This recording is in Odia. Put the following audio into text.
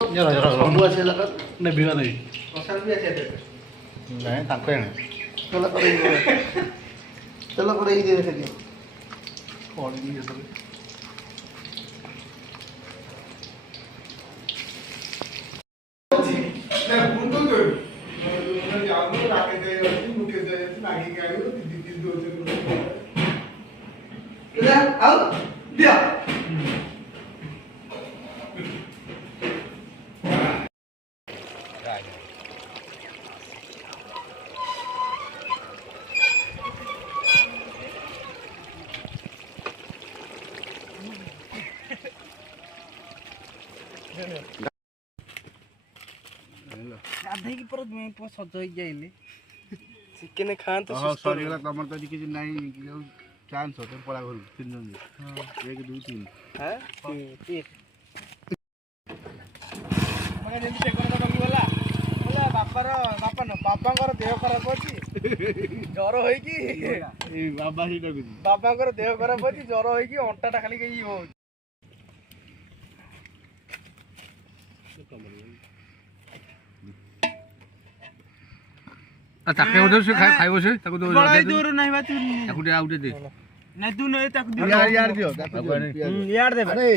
ସବୁ ଆସିଲା ନେବି ବା ନେବି ନାଇଁ ତାଙ୍କୁ ଏଣେ ତେଲ କରେଇ ଦିଏ ସେଠି କ'ଣ ଇଏ ସବୁ ଆଉ ଦିଅ ଗାଧେଇକି ପରେ ସଜ ହେଇକି ଆଇଲି ଚିକେନ ଖାଆନ୍ତୁ ସରିଗଲା ତମର ତ କିଛି ନାହିଁ ଚାନ୍ସ ତମେ ପଳା ଘରକୁ 3 ଜଣ 1 2 3 ବାପାଙ୍କର ଦେହ ଖରାପ ଅଛି ଜର ହେଇକି ବାବା ସେଇଟା ବାବାଙ୍କର ଦେହ ଖରାପ ଅଛି ଜର ହେଇକି ଅଣ୍ଟାଟା ଖାଲି ଇଏ ହଉଛି ତାକେ ବୋଧେ ସେ ଖାଇବ ସେ ତାକୁ ଦେ ଦୂର ନାହିଁ ବା ତୁ ତାକୁ ଟିକେ ଆଉ ଟିକେ ଦେ ନାଇଁ ତୁ ନେ ତାକୁ ୟାର ଦିଅ ଇଆଡେ ଦେ